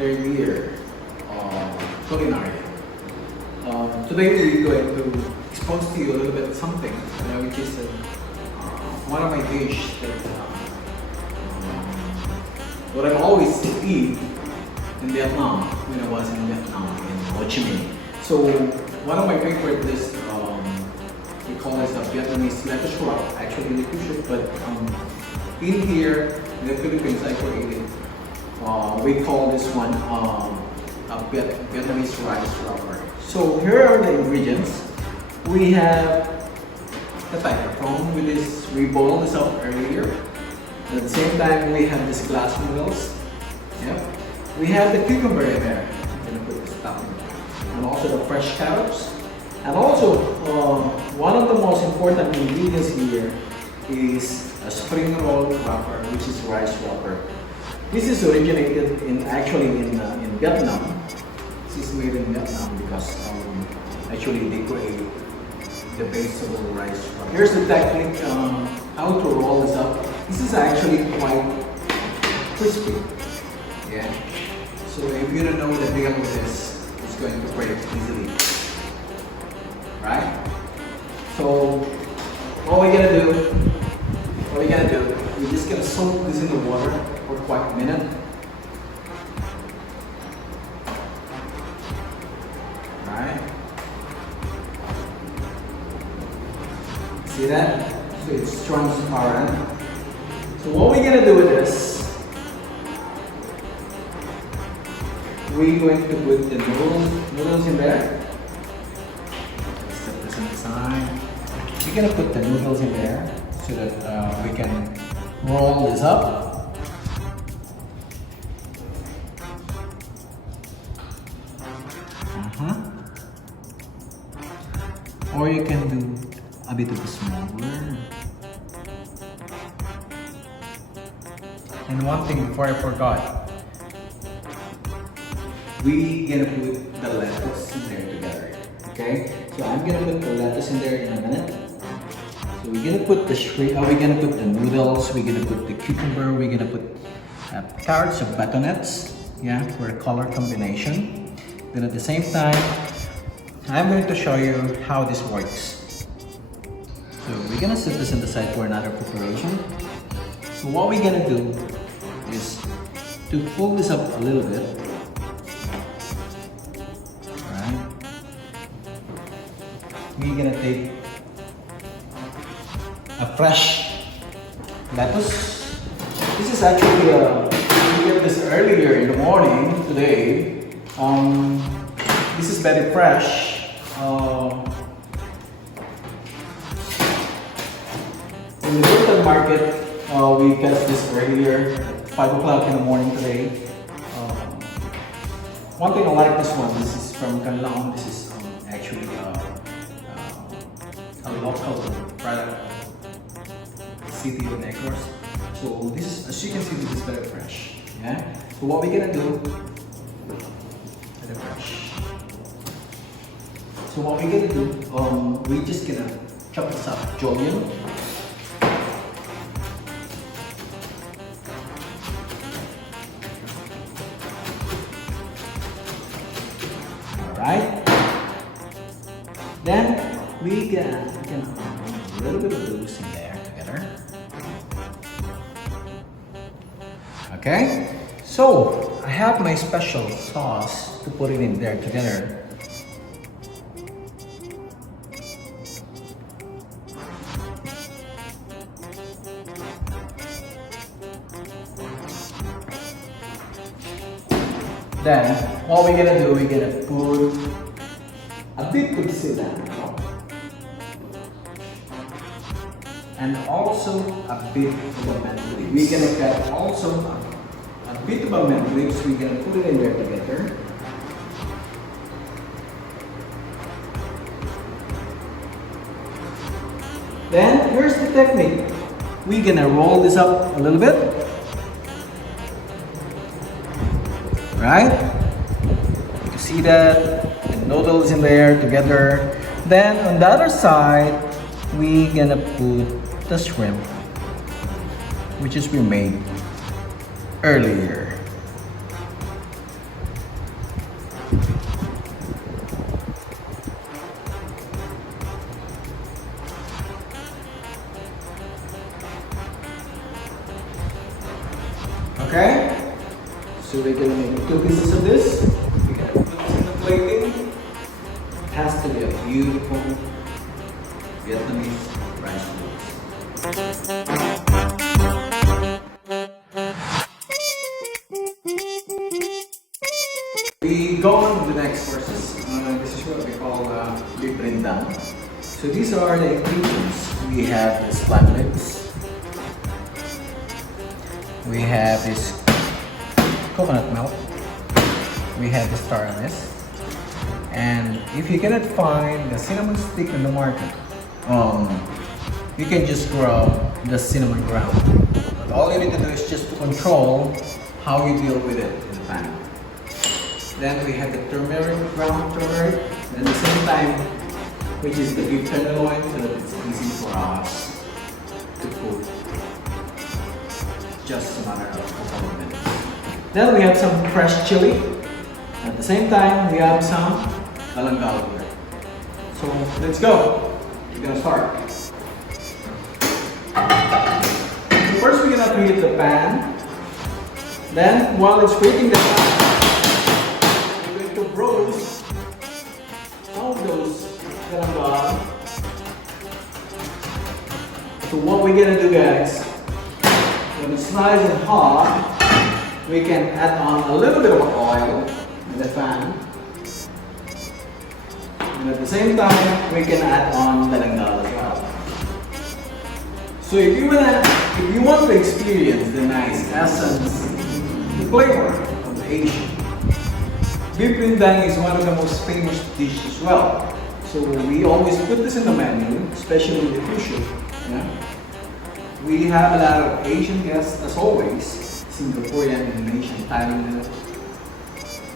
third year culinary. Today we're going to expose to you a little bit something, which is one of my dish that what I always eat in Vietnam when I was in Vietnam in Ho Chi Minh. So one of my favorite is we call this a Vietnamese lettuce wrap, actually in the future, but in here in the Philippines I create it. We call this one a Vietnamese rice wrapper. So here are the ingredients. We have the tiger prawn, with this we boiled this up earlier. At the same time we have this glass noodles. Yep. We have the cucumber in there. I'm gonna put this down. And also the fresh carrots. And also one of the most important ingredients here is a spring roll wrapper, which is rice wrapper. This is originated in Vietnam. This is made in Vietnam because actually they create the vegetable rice wrapper. Here's the technique how to roll this up. This is actually quite crispy. Yeah. So if you don't know the deal with this, it's going to break easily. Right? So what we're gonna do, we're just gonna soak this in the water for quite a minute. Right? See that? So it's transparent. So what we're gonna do with this, we're going to put the noodles in there. Set this on the side. We're gonna put the noodles in there so that we can roll this up. Or you can do a bit of a smaller. And one thing before I forgot, we gonna put the lettuce in there together. Okay, so I'm gonna put the lettuce in there in a minute. So we're gonna put the shrimp. We're gonna put the noodles. We're gonna put the cucumber. We're gonna put carrots or bâtonnets. Yeah, for a color combination. Then at the same time, I'm going to show you how this works. So we're gonna set this on the side for another preparation. So what we're gonna do is to pull this up a little bit. Alright. We're gonna take a fresh lettuce. This is actually we did this earlier in the morning today. This is very fresh. In the local market, we got this earlier at 5 o'clock in the morning today. One thing I like this one, this is from Canlaon. This is actually a local product, city of Negros. So this is, as you can see, this is very fresh. Yeah. So what we're gonna do, very fresh. So what we're gonna do, we're just gonna chop this up, julienne. Alright. Then we can a little bit of those in there together. Okay. So I have my special sauce to put it in there together. Then, what we're gonna do, we're gonna put a bit of cilantro and also a bit of a mint leaves. We're gonna cut also a bit of a mint leaves. We're gonna put it in there together. Then, here's the technique. We're gonna roll this up a little bit. Right? You see that? The noodles in there together. Then on the other side, we're gonna put the shrimp, which is we made earlier. Okay? So we're gonna make 2 pieces of this. We're gonna put this in the plating. It has to be a beautiful Vietnamese rice noodles. We go on to the next courses. This is what we call beef rendang. So these are the ingredients. We have this flat lips. We have this coconut milk. We have the star anise. And if you cannot find the cinnamon stick in the market, you can just grab the cinnamon ground. But all you need to do is just to control how you deal with it in the pan. Then we have the turmeric, ground turmeric, and at the same time, which is the beef tenderloin, so that it's easy for us to cook. Just a matter of a couple of minutes. Then we have some fresh chili. At the same time, we have some galangal here. So let's go. We're gonna start. First, we're gonna preheat the pan. Then, while it's preheating the pan, to roast all those galangal. So what we're gonna do, guys, when it's nice and hot, we can add on a little bit of oil in the pan, and at the same time we can add on galangal as well. So if you want to experience the nice essence, the flavor of the Asian, beef rendang is one of the most famous dishes as well. So we always put this in the menu, especially in the cruise ship. Yeah? We have a lot of Asian guests as always, Singaporean, Indonesian, Thailand.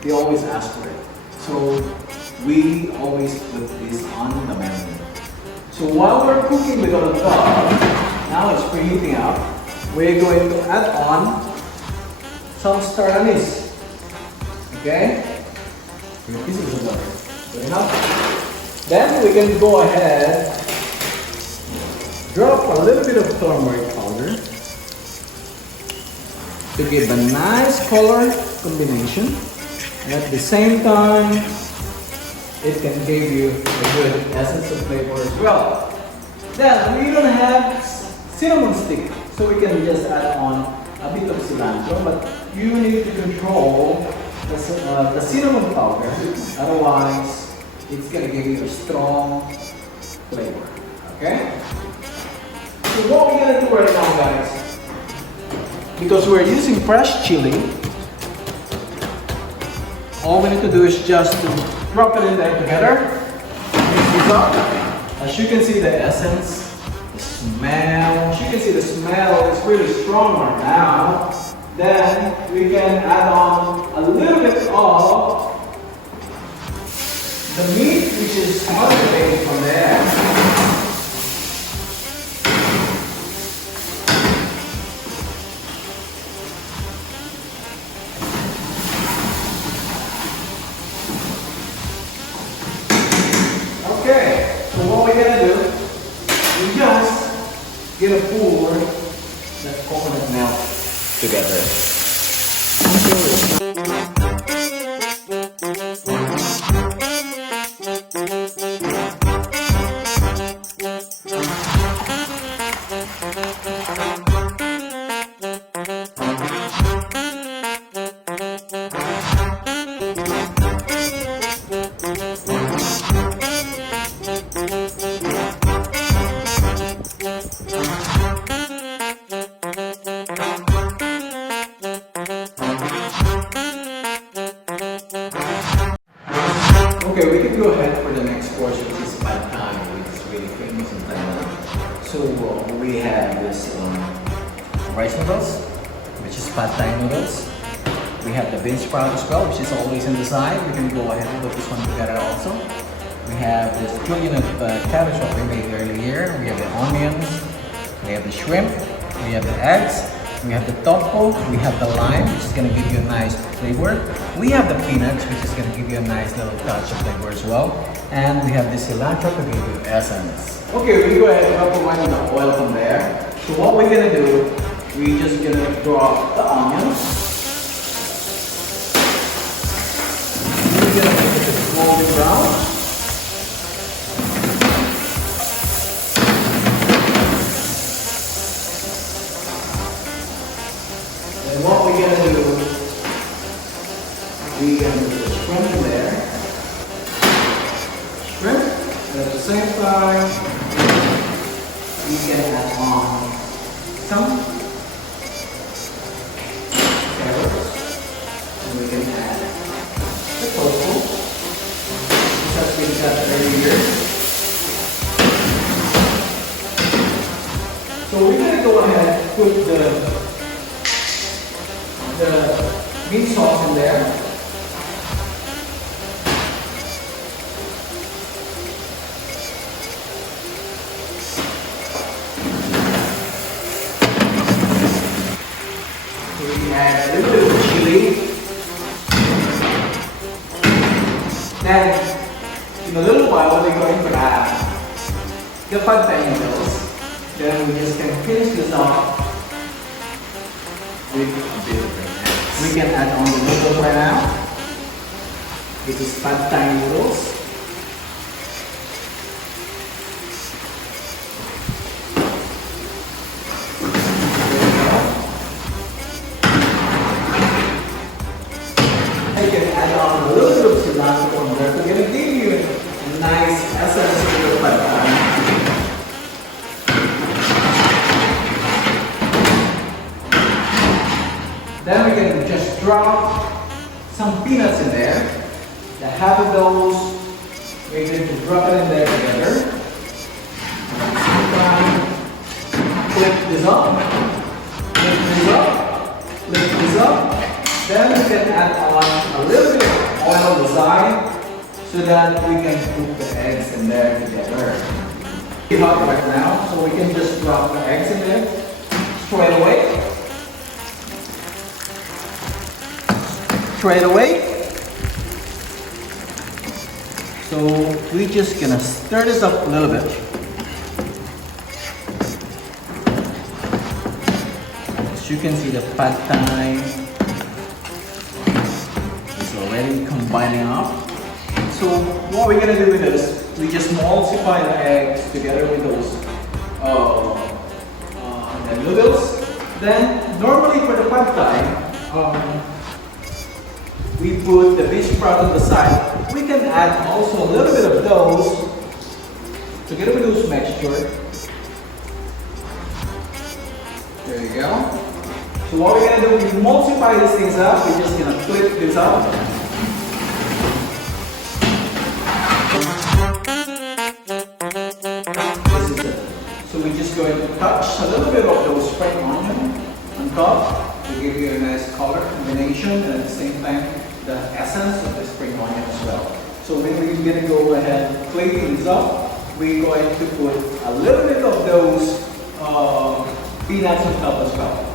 They always ask for it. So we always put this on the menu. So while we're cooking the galangal, now it's preheating up, we're going to add on some star anise. Okay? 3 pieces of butter. Good enough. Then we can go ahead, drop a little bit of turmeric powder to give a nice color combination. And at the same time, it can give you a good essence of flavor as well. Then we don't have cinnamon stick, so we can just add on a bit of cilantro, but you need to control the cinnamon powder, otherwise it's gonna give you a strong flavor. Okay? So what we're gonna do right now, guys, because we're using fresh chili, all we need to do is just to drop it in there together. Mix this up. As you can see, the essence, the smell. As you can see, the smell is really strong right now. Then we can add on a little bit of the meat, which is marinated from there. Okay, so what we're gonna do, we just gonna pour the coconut milk together. Okay, we can go ahead for the next course, which is pad thai, which is really famous in Thailand. So we have this rice noodles, which is pad thai noodles. We have the bean sprout as well, which is always on the side. We can go ahead and put this one together also. We have this julienne of cabbage what we made earlier. We have the onions, we have the shrimp, we have the eggs, we have the tofu, we have the lime, which is going to give you a nice flavor. We have the peanuts, which is going to give you a nice little touch of flavor as well. And we have the cilantro to give you essence. Okay, we go ahead and put the oil from there. So what we're going to do we're just gonna drop the onions. We're gonna make it golden brown. And what we're gonna do, we're gonna put the shrimp in there. Shrimp, and at the same time, we can add on some carrots, and we can add the tofu, which has been cut earlier. So we're going to go ahead and put the meat sauce in there. We add a little bit of chili. Then, in a little while, we're going to add the pad thai noodles. Then we just can finish this off with a bit of it. We can add on the noodles right now. This is pad thai noodles. You can add on a little bit of cilantro from there to give you a nice essence of your pad thai. Then we can just drop some peanuts in there. The half of those, we're going to drop it in there together. Flip this up, lift this up, lift this up. Then we can add on a little bit of oil on the side so that we can put the eggs in there together. It's hot right now, so we can just drop the eggs in there straight away. Straight away. So we're just gonna stir this up a little bit. As you can see, the pad thai is already combining up. So what we're gonna do with this, we just emulsify the eggs together with those the noodles. Then normally for the pad thai, we put the beef sprout on the side. We can add also a little bit of those together with those mixture. There you go. So what we're gonna do, we emulsify these things up. We're just gonna flip this up. This is it. So we're just going to touch a little bit of those spring onion on top to give you a nice color combination and at the same time the essence of the spring onion as well. So when we're going to go ahead and plate things up, we're going to put a little bit of those peanuts on top as well.